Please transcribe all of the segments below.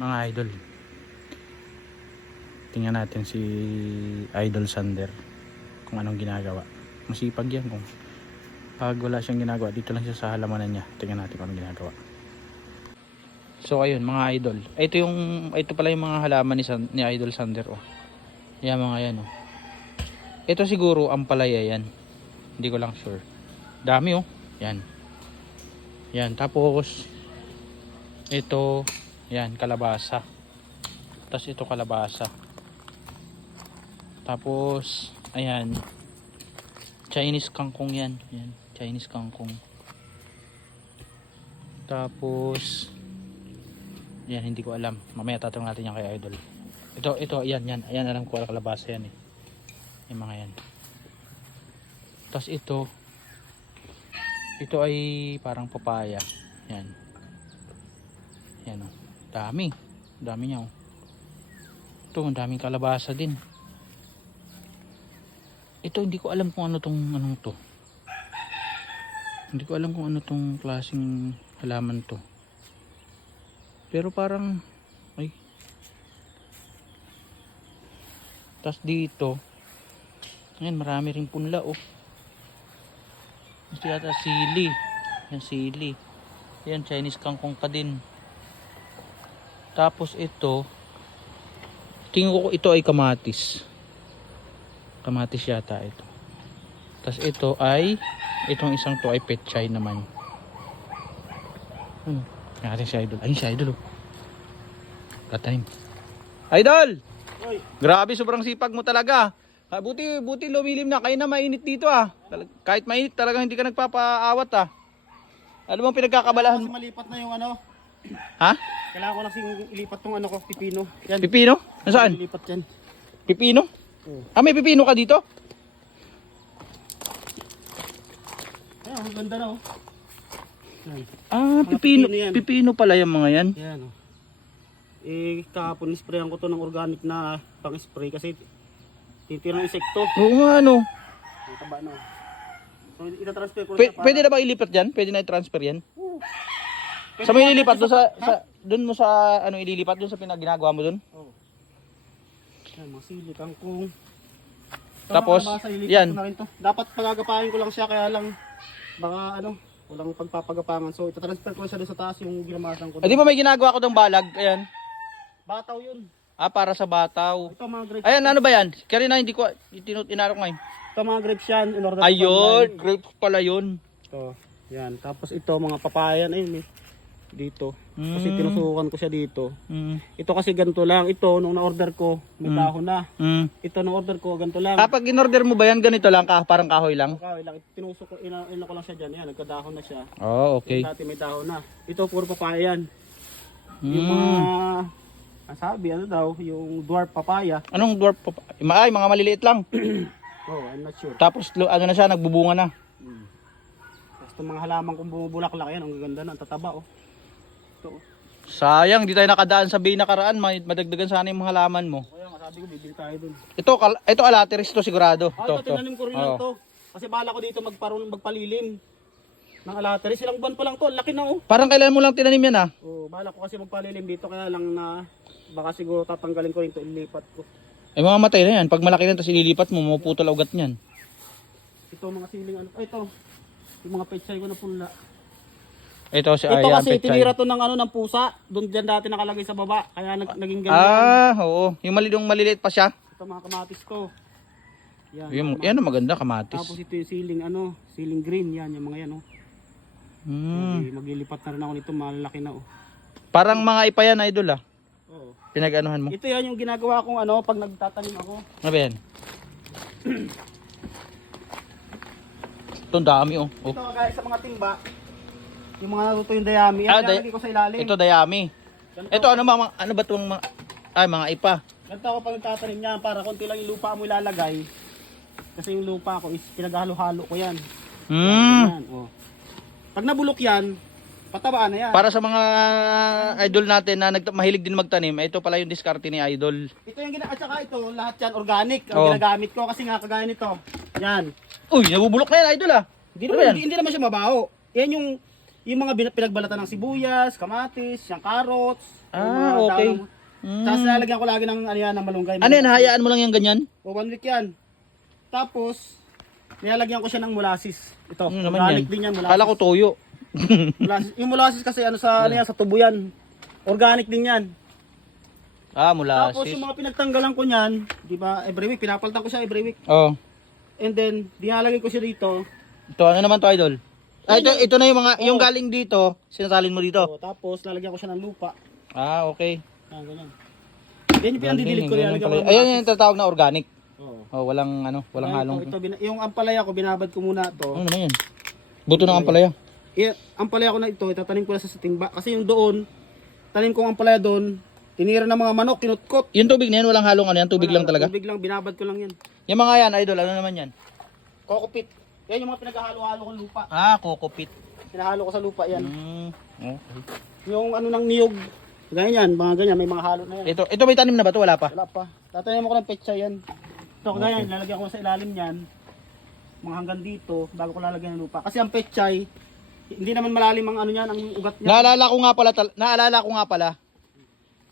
mga idol. Tingnan natin si Idol Sander kung anong ginagawa. Masipag yan kung pag wala siyang ginagawa dito lang siya sa halamanan niya. Tingnan natin kung anong ginagawa. So ayun mga idol. Ito yung ito pala yung mga halaman ni, San, ni Idol Sander oh. Yan mga yan oh. Ito siguro ang palaya yan. Hindi ko lang sure. Dami oh. Yan. Yan tapos ito yan kalabasa. Tapos ito kalabasa. Tapos ayan Chinese kangkong yan. Yan, Chinese kangkong. Tapos yan, hindi ko alam. Mamaya tatanong natin yan kay Idol. Ito, ito, yan, yan. Ayan, alam ko kalabasa yan eh. Yung mga yan. Tapos ito, ito ay parang papaya. Yan. Yan oh. Dami. Dami niya oh. Ito, ang daming kalabasa din. Ito, hindi ko alam kung ano tong anong to. Hindi ko alam kung ano tong klaseng halaman to. Pero parang ay tas dito ngayon marami ring punla oh ito yata sili yan sili yan Chinese kangkong ka din tapos ito tingin ko ito ay kamatis kamatis yata ito tas ito ay itong isang to ay petchay naman hmm. Natin si Idol. Ayun si Idol. Oh. Katanim. Idol! Oy. Grabe, sobrang sipag mo talaga. Ah, buti, buti lumilim na. Kayo na mainit dito ah. Talag- Kahit mainit talaga hindi ka nagpapaawat ah. Ano bang pinagkakabalahan Kasi malipat na yung ano. Ha? Kailangan ko na sing ilipat tong ano ko, pipino. Yan. Pipino? Nasaan? Ilipat yan. Pipino? Oo. Ah, may pipino ka dito? Ayun, ang ganda na oh. Yan. Ah, Mga pipino. pipino yan. Pipino pala yung mga yan. Yan oh. Eh, kahapon sprayan ko to ng organic na pang-spray kasi titirang insekto. Oo nga ano. Ang taba na. oh. So, itatransfer ko P- siya para- pwede na ba ilipat yan? Pwede na i-transfer yan? Pwede Sa may ililipat doon sa, sa doon mo sa ano ililipat doon sa pinaginagawa mo doon? Oo. Yan, mga sili, kangkong. Ito, Tapos, yan. na rin to. Dapat pagagapahin ko lang siya kaya lang baka ano, walang pagpapagapangan. So, itatransfer ko siya doon sa taas yung ginamasan ko. Eh, di ba may ginagawa ko ng balag? Ayan. Bataw yun. Ah, para sa bataw. Ito mga grapes. Ayan, ano ba yan? Kanina hindi ko, tinut inarok ngayon. Ito mga grapes yan. In order Ayun, grapes pala yun. Ito. Yan. Tapos ito mga papayan. Ayun eh. Dito. Kasi Mm. tinusukan ko siya dito. Mm. Ito kasi ganito lang. Ito, nung na-order ko, may Mm. dahon na. Mm. Ito, na-order ko, ganito lang. Kapag in-order mo ba yan, ganito lang, ka, parang kahoy lang? Okay, lang. Tinusok ko, ina, ina ko lang siya dyan. Yan, nagkadahon na siya. Oh, okay. Dati may dahon na. Ito, puro papaya yan. Yung mga, Mm. ang sabi, ano daw, yung dwarf papaya. Anong dwarf pa? Ay, mga maliliit lang. Oh, I'm not sure. Tapos, ano na siya, nagbubunga na. Mm. Tapos mga halaman kung bumubulaklak yan, ang gaganda na, ang tataba oh. Oh. Sayang, di tayo nakadaan sa bay nakaraan, may- madagdagan sana yung mga halaman mo. Kaya nga sabi ko, bibili tayo dun. Ito, kal- ito alateris to sigurado. Ah, to, ito, tinanim ko rin lang Oo. to. Kasi bala ko dito magparoon, magpalilim. Ng alateris, ilang buwan pa lang to, laki na oh. Parang kailan mo lang tinanim yan ah? Oh, bala ko kasi magpalilim dito, kaya lang na, baka siguro tatanggalin ko rin to, ilipat ko. Ay mga matay na yan. Pag malaki na, tapos ililipat mo, maputol ang ugat niyan. Ito mga siling ano, ay ito, yung mga pechay ko na punla. Ito si ito Ayan, kasi Pechay. tinira to ng ano ng pusa, doon dyan dati nakalagay sa baba, kaya nag, naging ganyan. Ah, oo. Yung mali yung maliliit pa siya. Ito mga kamatis ko. Yan. Yan, mga yan ang maganda, kamatis. Tapos ito yung ceiling ano, ceiling green yan, yung mga yan oh. Eh, Maglilipat na rin ako nito, malaki na oh. Parang mga ipa yan, idol ah. Oo. Pinag-anuhan mo. Ito yan yung ginagawa kong ano, pag nagtatanim ako. Ano ba yan? Ito, dami oh. oh. Ito guys, sa mga timba, yung mga natuto yung dayami, yan Ah, day- ko sa ilalim. Ito, dayami. Ganito, Ito, ano, mga, ano ba itong mga, ay, mga ipa. ganito ako pag nagtatanim niyan, para konti lang yung lupa mo ilalagay. Kasi yung lupa ko is pinaghalo-halo ko yan. Hmm. Yan, oh. Pag nabulok yan, patabaan na yan. Para sa mga idol natin na nag mahilig din magtanim, ito pala yung diskarte ni idol. Ito yung gina at saka ito, lahat yan organic ang Oo. ginagamit ko kasi nga kagaya nito. Yan. Uy, nabubulok na yan, idol ah. Hindi Ano naman, yan? hindi, hindi naman siya mabaho. Yan yung Yung mga bin- pinagbalatan ng sibuyas, kamatis, yung carrots. yung Ah, mga okay. daon ng- Mm. Tapos lalagyan ko lagi ng ano yan, ng malunggay. Ano yan, hayaan mo lang yan ganyan? O one week yan. Tapos, nilalagyan ko siya ng molasses. Ito, Ano naman organic yan? din yan, molasses. Kala ko toyo. molasses. Yung molasses kasi ano sa, ano yan, sa tubo yan. Organic din yan. Ah, Tapos molasses. yung mga pinagtanggalan ko niyan, di ba, every week, pinapaltan ko siya every week. Oh. And then, dinalagay ko siya dito. Ito, ano naman to, idol? Ah, ito, ito na yung mga, yung Oh. galing dito, sinasalin mo dito. O, tapos, lalagyan ko siya ng lupa. Ah, okay. Yan, ganyan. Yan yung pinandidilig ko, ganun ng pala. Ayan yung tatawag na organic. Oo. Oh, walang ano, walang Ayan, halong. Ito, ito, bina- yung ampalaya ko, binabad ko muna to. Ano naman yan? Buto ng ampalaya. Yeah, ampalaya ko na ito, itatanim ko na sa timba. Kasi yung doon, tanim ko ang ampalaya doon, tinira ng mga manok, kinutkot. Yung tubig na yan, walang halong ano yan, tubig lang talaga. Tubig lang, binabad ko lang yan. Yung mga yan, idol, ano naman yan? Kokopit. Yan yung mga pinaghalo-halo kong lupa. Ah, kokopit. Pinahalo ko sa lupa yan. Mm. Okay. Yung ano ng niyog. Ganyan yan, mga ganyan, may mga halo na yan. Ito, ito may tanim na ba to? Wala pa. Wala pa. Tatanim ko ng petsa yan. Ito, ganyan, lalagyan ko sa ilalim yan. Mga hanggang dito, bago ko lalagyan ng lupa. Kasi ang petchay, hindi naman malalim ang ano niyan, ang ugat niya. Naalala ko nga pala, naalala ko nga pala.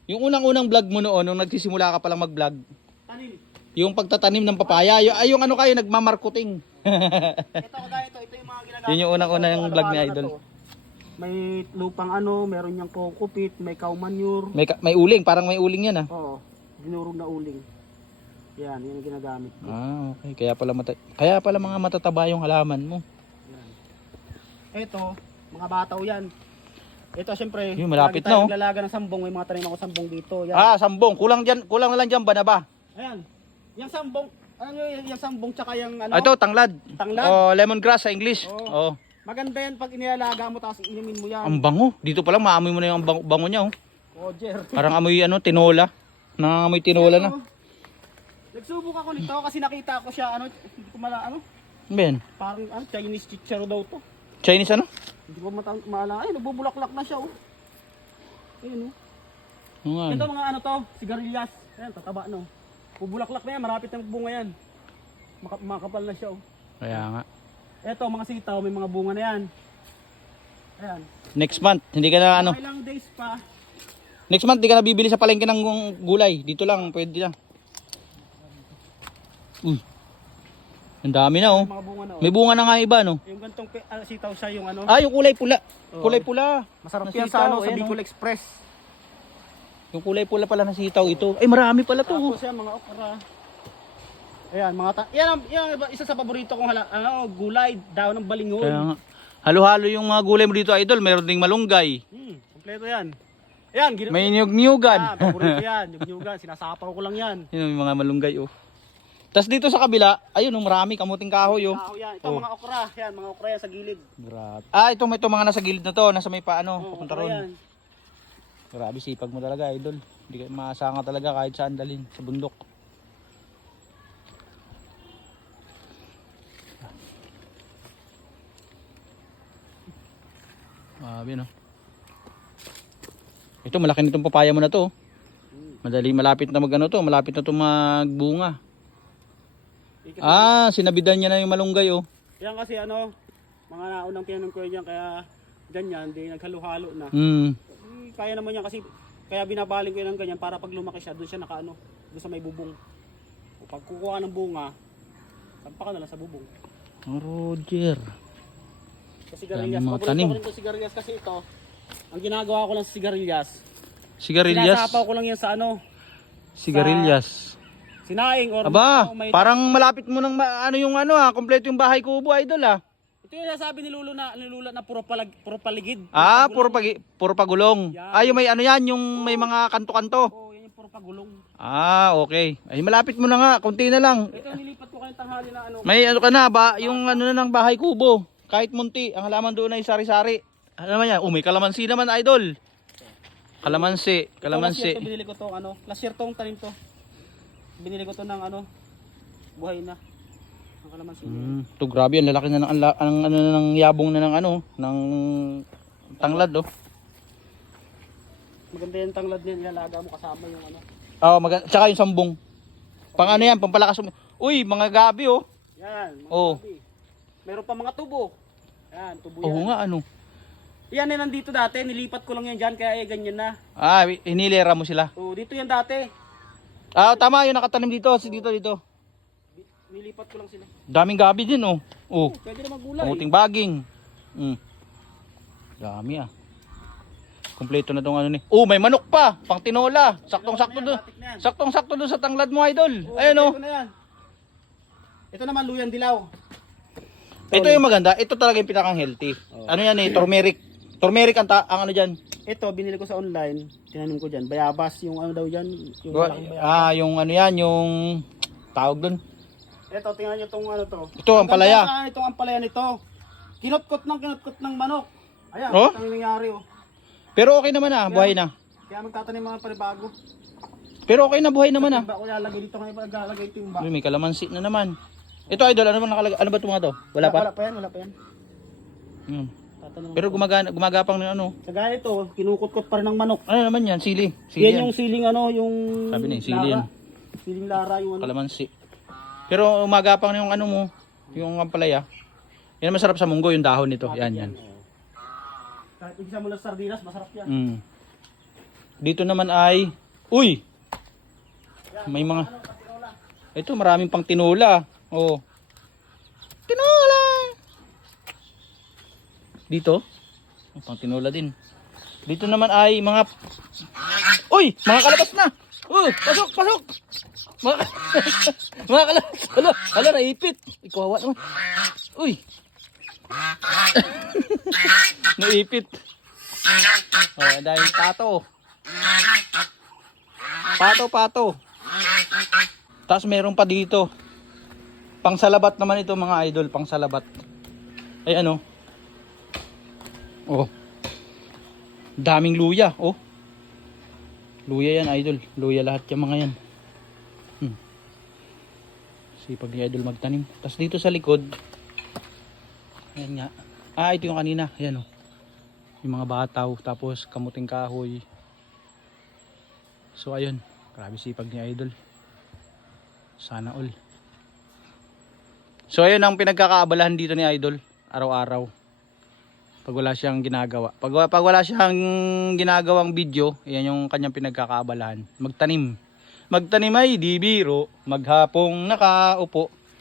Yung unang-unang vlog mo noon, nung nagsisimula ka palang mag-vlog, Tanim. yung pagtatanim ng papaya, yung, ay yung ano kayo, nagmamarketing. Ito, kagaya ito, ito yung mga ginagamit. Yun yung unang-unang Ito, vlog ni Idol. May lupang ano, meron niyang kokopit, may cow manure. may, ka- may uling, parang may uling yan ah. Oo, dinurog na uling. Yan, yun yung ginagamit. Ah, okay. Kaya pala, mata- kaya pala mga matataba yung halaman mo. Ito, mga bataw yan. Ito, syempre, Yun, malapit lagi na, oh. naglalaga ng sambong. May mga tanim ako sambong dito. Yan. Ah, sambong. Kulang dyan, kulang na lang dyan ba na ba? Ayan. Yung sambong, ano yung, yung sambong tsaka yung ano, Ah, ito, tanglad. tanglad. Oh, lemongrass sa English. Oo. Oh. Maganda yan pag inialaga mo tapos inumin mo yan. Ang bango. Dito pa lang maamoy mo na yung bango, bango niya oh. Roger. Parang amoy ano, tinola. Nangangamoy tinola na. Ano, Nagsubok ako nito kasi nakita ko siya, ano, hindi ko mala, ano, Ano yan? parang ano, Chinese chicharo daw to. Chinese ano? Hindi ko mata maalala. Ay, nagbubulaklak na siya, oh. Ayun, oh. Oo nga, Ito ano. mga ano to, sigarilyas. Ayan, tataba, no. Bubulaklak na yan, marapit na bunga yan. Maka makapal na siya, oh. Kaya nga. Ito, mga sitaw, may mga bunga na yan. Ayan. Next month, hindi ka na ano. Ilang days pa, Next month, hindi ka na bibili sa palengke ng gung- gulay. Dito lang, pwede na. Uy. Ang dami na oh. mga bunga na, oh. May bunga na nga iba no. Yung gantong pe- ah, sitaw siya, yung ano. Ah, yung kulay pula. Kulay pula. Masarap yan sa, ano, sa ayan, Bicol Express. Yung kulay pula pala na sitaw ito. Ay, marami pala to. oh. Tapos yan, mga okra. Ayan, mga ta- yan, ang- yan, ang iba- isa sa paborito kong hala, ano, gulay, daw ng balingon. Kaya nga. Halo-halo yung mga gulay mo dito, idol. Meron ding malunggay. Hmm, kompleto yan. Ayan, gina- May niyog-niyugan. Ah, paborito yan, yung sinasapaw ko lang yan. Yun yung mga malunggay oh. Tapos dito sa kabila, ayun, oh, marami kamuting kahoy oh. Tao yan. Ito Oh. mga okra, yan, mga okra yan sa gilid. Grabe. Ah, ito, ito mga nasa gilid na to, nasa may paano, Oh, papunta okra ron. yan. Grabe, sipag mo talaga, idol. Hindi ka maasanga talaga kahit saan dalhin, sa bundok. Grabe, no? Ito, malaki nitong papaya mo na to. oh. Madali, malapit na mag ano to, malapit na to magbunga. Ah, sinabidan niya na yung malunggay, oh. Yan kasi ano, mga naunang tinanong ko yan, kaya ganyan, di naghalo-halo na. Hmm. Kaya naman yan kasi, kaya binabaling ko yan ng ganyan para pag lumaki siya, doon siya nakaano, doon sa may bubong. O pag kukuha ng bunga, sampa ka na lang sa bubong. Oh, Roger. Kasi sigarilyas, Dami mga tanim. ko rin to sigarilyas kasi ito, ang ginagawa ko lang sa sigarilyas, Sigarilyas. sinasapaw ko lang yan sa ano, Sigarilyas. sinaing or Aba, may, parang malapit mo ng ma- ano yung ano ah, kompleto yung bahay kubo idol ah. Ito yung nasabi ni Lulo na, ni Lula na puro, palag, puro paligid. Ah, puro puro pagi, puro pagulong. Yan. Ah, yung may ano yan, yung may mga kanto-kanto. Oo, yan yung puro pagulong. Ah, okay. Ay malapit mo na nga, konti na lang. Ito nilipat ko kayo tanghali na ano. May ano ka na ba, yung ano na ng bahay kubo. Kahit munti, ang halaman doon ay sari-sari. Ano naman yan? Oh, may kalamansi naman idol. Kalamansi, Ito, last year kalamansi. to, binili ko to ano, last year tong tanim to. Binili ko to ng ano, buhay na. Hmm, to grabe, ang lalaki na ng ang, ang ano na ng yabong na ng ano, ng tanglad oh. Maganda yung tanglad niya, ilalaga mo kasama yung ano. Oh, mag tsaka yung sambong. Pang ano yan, pampalakas mo. Uy, mga gabi oh. Yan, mga Oo. gabi. Meron pa mga tubo. Yan, tubo Oo yan. nga ano. Yan eh nandito dati, nilipat ko lang yan dyan, kaya eh, ganyan na. Ah, hinilera mo sila. Oh, dito yan dati. Ah, tama, yung nakatanim dito. Si dito, dito. Nilipat ko lang sila. Daming gabi din, oh. Oh, Oh, pwede na magulay. panguting baging. Mm. Dami ah. Kompleto na tong ano ni. Oh, may manok pa. Pang tinola. Saktong-sakto doon. Saktong-sakto doon sa tanglad mo, idol. Oh, Ayun oh. Ito na yan. Ito naman luyan dilaw. Ito yung maganda. Ito talaga yung pinakang healthy. Ano yan eh, turmeric. Turmeric ang, ta- ang ano dyan. Ito, binili ko sa online. Tinanim ko dyan. Bayabas, yung ano daw dyan. Yung bayabas. Ah, yung ano yan, yung tawag doon. Ito, tingnan nyo itong ano to. Ito, ang palaya. ganda sa- Itong ampalaya nito. Kinutkot ng kinutkot ng manok. Ayan, Oh? oh? ang nangyari oh. Pero okay naman ah, buhay na. Kaya magtatanim mga panibago. Pero okay na buhay naman ah. Timba ko lalagay dito ngayon lalagay timba. Uy, may kalamansi na naman. Ito idol, ano ba nakalagay? Ano ba to? Wala pa? Wala pa yan, wala pa yan. Hmm. Pero gumagana, gumagapang ng ano. Sa gaya ito, kinukutkot pa rin ng manok. Ano naman yan? Sili. Sili yan yan. yung siling ano, yung Sabi eh, sili lara. yan. Siling lara yung ano. Kalamansi. Pero umagapang na yung ano mo, yung ampalaya. Yan masarap sa munggo, yung dahon nito. Yan, yan. Kahit igisa mo lang sa sardinas, masarap yan. Mm. Dito naman ay, uy! May mga, ito maraming pang tinola. Oh. Tinola! Dito, pang tinola din. Dito naman ay mga, uy! Mga kalabas na! Uh, pasok, pasok! Mga, mga kalabas, hala, hala, naipit. Ikawawa naman. Uy! naipit. Oh, dahil pato. Pato, pato. Tapos meron pa dito. Pangsalabat naman ito mga idol, pangsalabat. Ay ano? Oh. Daming luya, oh. Luya yan, idol. Luya lahat yung mga yan. Hmm. Sipag ni idol magtanim. Tapos dito sa likod, ayan nga. Ah, ito yung kanina. Ayan oh. Yung mga bataw, tapos kamuting kahoy. So ayun, grabe sipag ni Idol. Sana all. So ayun ang pinagkakaabalahan dito ni Idol, araw-araw. Pag wala siyang ginagawa. Pag, pag wala siyang ginagawang video, yan yung kanyang pinagkakaabalahan. Magtanim. Magtanim ay di biro, maghapong nakaupo.